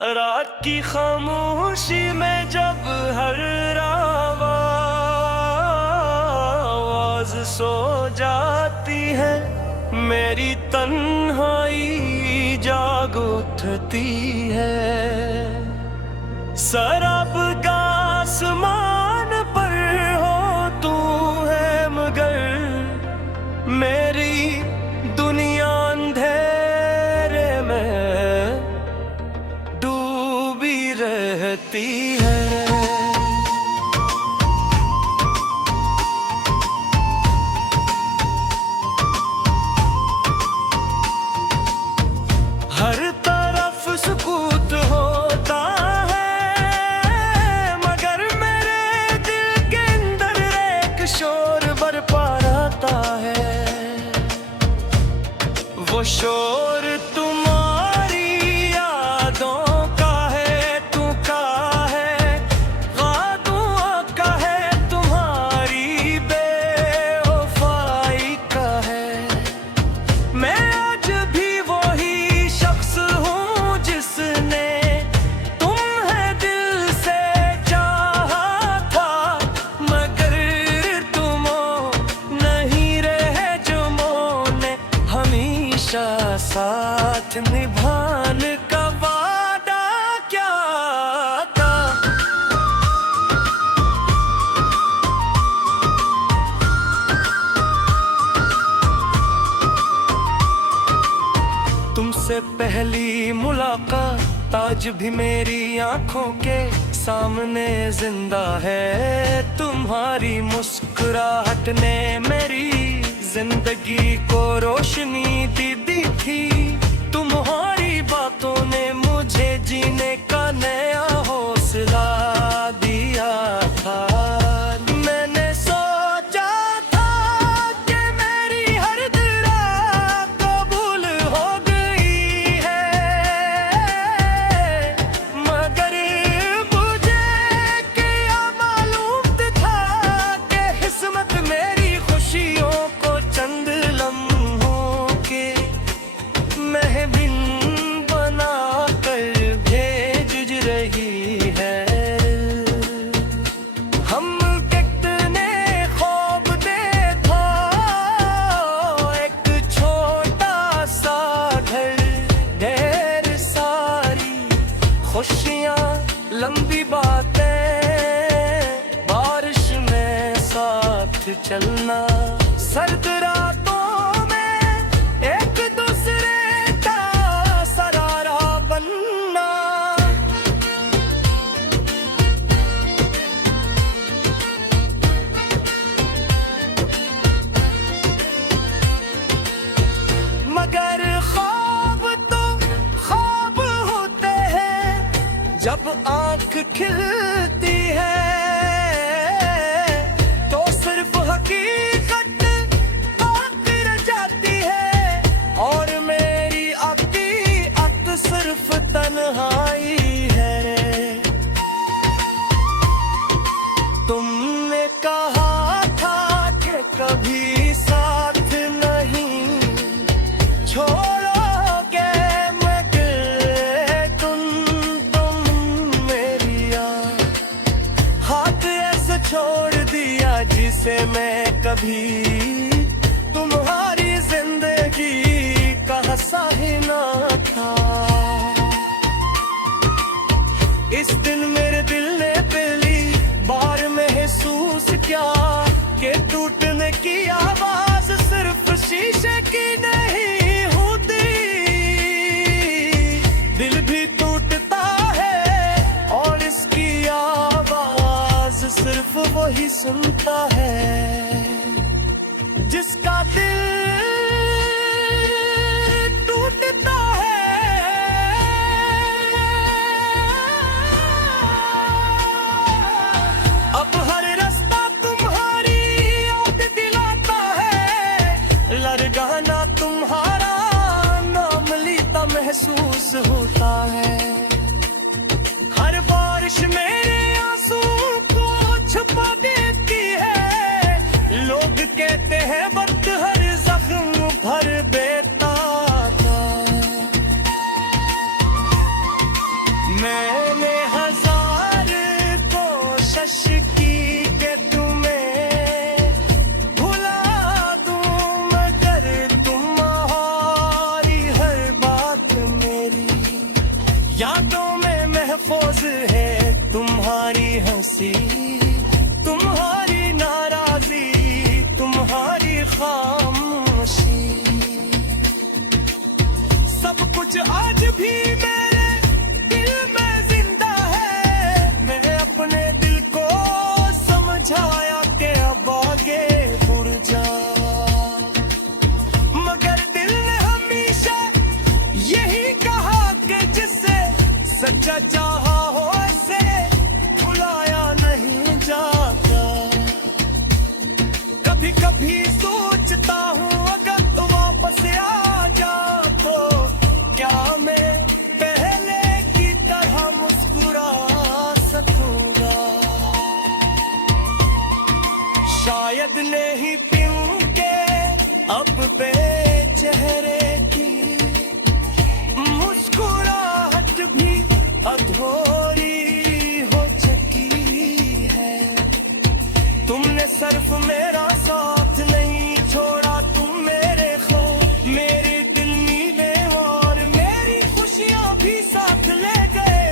रात की खामोशी में जब हर आवाज़ सो जाती है, मेरी तन्हाई जाग उठती है। सरब का आसमान पर हो तू है, मगर मेरी दुनिया अंधेरे में डूबी रहती है। हर तरफ सुकूत होता है, मगर मेरे दिल के अंदर एक शोर बरपा रहता है। वो शोर तुम्हारी यादों का है, तू का है, वादों का है, तुम्हारी बेवफाई का है। मैं आज भी वही शख्स हूँ जिसने तुम्हें दिल से चाहा था, मगर तुम नहीं रहे जो मोने हमेशा साथ निभाने का वादा क्या था। तुमसे पहली मुलाकात आज भी मेरी आंखों के सामने जिंदा है। तुम्हारी मुस्कुराहट ने मेरी जिंदगी को रोशनी दी थी। तुम्हारी बातों ने मुझे जीने का नया हौसला दिया था। मैंने सोचा था कि मेरी हर रात कबूल हो गई है, मगर मुझे क्या मालूम था कि किस्मत मेरी खुशियों को चंद लम्हों के महबिन बना कर भेज रही है। हम कितने ख्वाब देखा, एक छोटा सा घर, ढेर सारी खुशियाँ, लंबी बातें, बारिश में साथ चलना, सर्द रातों में एक दूसरे का सहारा बनना। मगर ख्वाब तो ख्वाब होते हैं जब आंख खिलती है, तो सिर्फ हकीकत बाकी रह जाती है। और मेरी हकीकत सिर्फ तन्हाई है। तुमने कहा था कि कभी साथ नहीं छोड़ोगे, मगर तुम मेरी हाथ ऐसे छोड़ दिया जिसे मैं कभी तुम्हारी जिंदगी का हिस्सा ही ना था। इस दिन मेरे दिल ने पहली बार महसूस किया कि टूटने की आवाज सिर्फ शीशे की नहीं होती। दिल भी टूटता है और इसकी आवाज सिर्फ वही सुनता है जिसका दिल टूटता है। अब हर रास्ता तुम्हारी याद दिलाता है, लरगाना तुम्हारा नाम लेता महसूस होता है। हर बारिश मेरे आंसू को छुपा देती है, मैंने हजार कोशिश की कि तुम्हें भुला दूं, मगर तुम्हारी हर बात मेरी यादों में महफूज है। तुम्हारी हंसी, तुम्हारी नाराजी, तुम्हारी खामोशी, सब कुछ आज भी मेरे दिल में जिंदा है। मैं अपने दिल को समझाया कि अब आगे बढ़ जा, मगर दिल ने हमेशा यही कहा कि जिससे सच्चा चाहा हो से भुलाया नहीं जाता। कभी कभी सोचता हूँ अगर तू वापस आ जा तो क्या मैं पहले की तरह मुस्कुरा सकूंगा। शायद नहीं पीऊं के अब पे चेहरे की मुस्कुराहट भी अधूरी हो चुकी है। तुमने सिर्फ मेरा साथ नहीं छोड़ा, तुम मेरे खो मेरे दिल नीले और मेरी खुशियां भी साथ ले गए।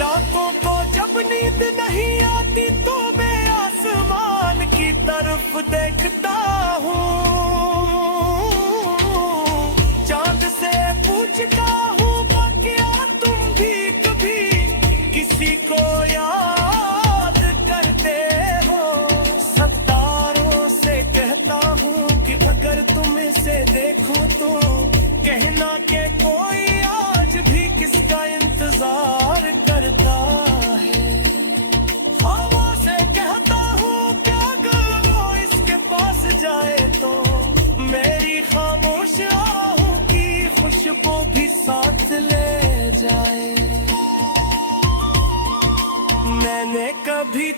रातों को जब नींद नहीं आती तो मैं आसमान की तरफ देखता हूँ, चांद से पूछता हूँ क्या तुम भी कभी किसी को याद करते हो। सितारों से कहता हूँ कि अगर तुम इसे देखो तो कहना कि कोई आज भी किसका इंतजार करता है। हवा से कहता हूँ कि अगर वो इसके पास जाए तो मेरी खामोश आहों की खुशबू भी साथ ले जाए। मैंने कभी